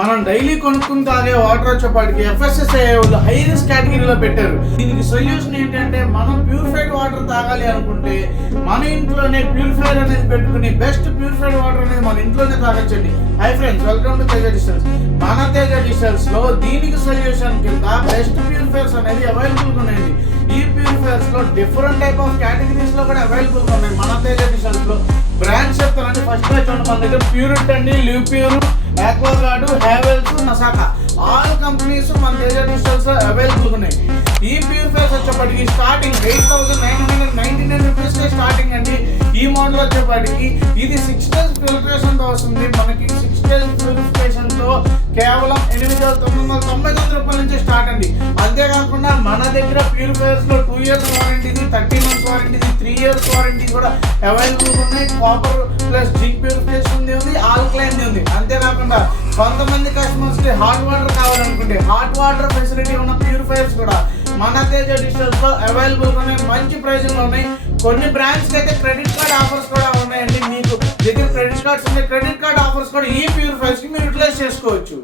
మనం డైలీ కొనుక్కుని తాగే వాటర్ వచ్చేపాటికి FSSAI వాళ్ళు హై రిస్క్ కేటగిరీలో పెట్టారు. దీనికి సొల్యూషన్ ఏంటంటే మనం ప్యూరిఫైడ్ వాటర్ తాగాలి అనుకుంటే మన ఇంట్లోనే ప్యూరిఫైర్ అనేది పెట్టుకుని బెస్ట్ ప్యూరిఫైడ్ వాటర్ అనేది మన ఇంట్లోనే తాగొచ్చండి. Hi friends, welcome to Teja distils. మన తేజ డిస్టల్స్ లో దీనికి సొల్యూషన్ కింద బెస్ట్ ప్యూరిఫైర్స్ అనేది అవైలబుల్ ఉన్నాయండి. ఈ ప్యూరిఫైర్స్ లో డిఫరెంట్ టైప్ ఆఫ్ కేటగిరీస్ లో కూడా అవైలబుల్ ఉన్నాయి. మన తేజ డిస్టల్స్ లో బ్రాండ్స్ చెప్తానండి. ఫస్ట్ చూడండి, మన దగ్గర ప్యూరిట్ అండి, Livpure, Aquaguard, Havells, Nasaka all companies మన తేజ డిస్టల్స్ అవైలబుల్ ఉన్నాయి. ఈ ప్యూరిఫైర్స్ వచ్చేప్పటికి స్టార్టింగ్ 8,999 రూపీస్ స్టార్టింగ్ అండి. ఈ మోడల్ వచ్చేప్పటికి ఇది 6 days ప్యూరిఫికేషన్ తో వస్తుంది. మనకి 6 days ప్యూరిఫికేషన్ తో కేవలం 8,999 రూపాయల నుంచి స్టార్ట్ అండి. అంతేకాకుండా మన దగ్గర ప్యూరిఫైర్స్ లో 2 years వారంటీది, 30 months వారంటీది, 3 years వారంటీ కూడా అవైలబుల్ ఉన్నాయి. కాపర్ ప్లస్ జింక్ ప్యూరిఫికేషన్ ఉంది, ఆల్కలైన్ ఉంది. అంతేకాకుండా కొంతమంది కస్టమర్స్ కి హాట్ వాటర్ కావాలనుకుంటే హాట్ వాటర్ ఫెసిలిటీ ఉన్న ప్యూరిఫైర్స్ కూడా మన తేజ డిజిటల్స్ లో అవైలబుల్ ఉన్నాయి. మంచి ప్రైజింగ్ లో ఉన్నాయి. కొన్ని బ్రాండ్స్ అయితే క్రెడిట్ కార్డ్ ఆఫర్స్ కూడా ఉన్నాయండి. మీకు దగ్గర క్రెడిట్ కార్డ్స్ ఉన్నాయి. క్రెడిట్ కార్డ్ ఆఫర్స్ కూడా ఈ ప్యూరిఫైర్స్ కి మీరు యూటిలైజ్ చేసుకోవచ్చు.